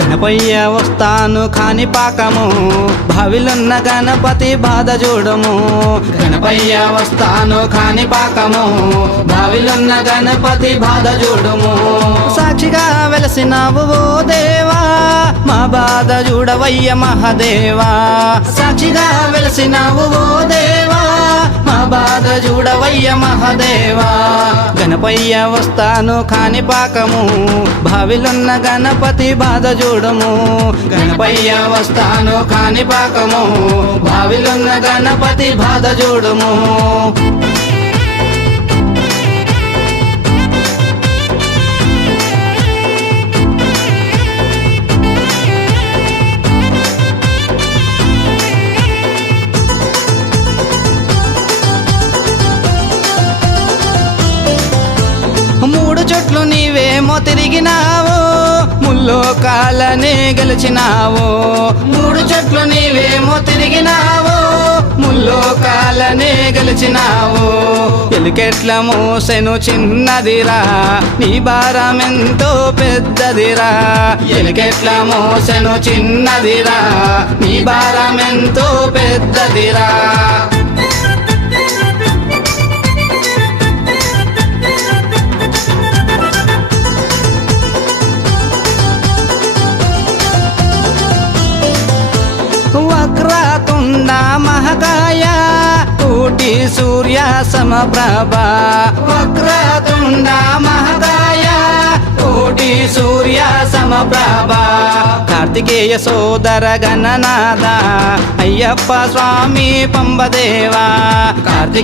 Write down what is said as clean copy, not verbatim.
గణపయ్య వస్తాను కాని పాకము భావిలున్న గణపతి బాధ చూడము. గణపయ్య వస్తాను కాని పాకము భావిలున్న గణపతి బాధ చూడము. సాక్షిగా వెలసినావు ఓ దేవా మా బాధ చూడవయ్య మహాదేవా. సాక్షిగా వెలసినావు ఓ దేవా మా బాధ చూడవయ్య మహాదేవా. గణపయ్య వస్తాను కాని పాకము భావిలున్న గణపతి బాధ చూడము. గణపయ్య వస్తాను కాని పాకము భావిలున్న గణపతి బాధ చూడము. మూడు చుట్లు నీవేమో తిరిగినావు ముల్లోకాలనే గెలిచినావు. మూడు చుట్లు నీవేమో తిరిగినావు ముల్లోకాలనే గెలిచినావు. ఎలుకెట్ల మోసెను చిన్నదిరా నీ భారమెంతో పెద్దదిరా. ఎలుకెట్ల మోసెను చిన్నదిరా నీ భారమెంతో పెద్దదిరా. వక్రతుండ మహాకాయ కోటి సూర్య సమప్రభ. వక్రతుండ మహాకాయ కోటి సూర్య సమప్రభ. కార్తికేయ సోదర గణనాథ అయ్యప్ప స్వామి పంబదేవా. కార్తికేయ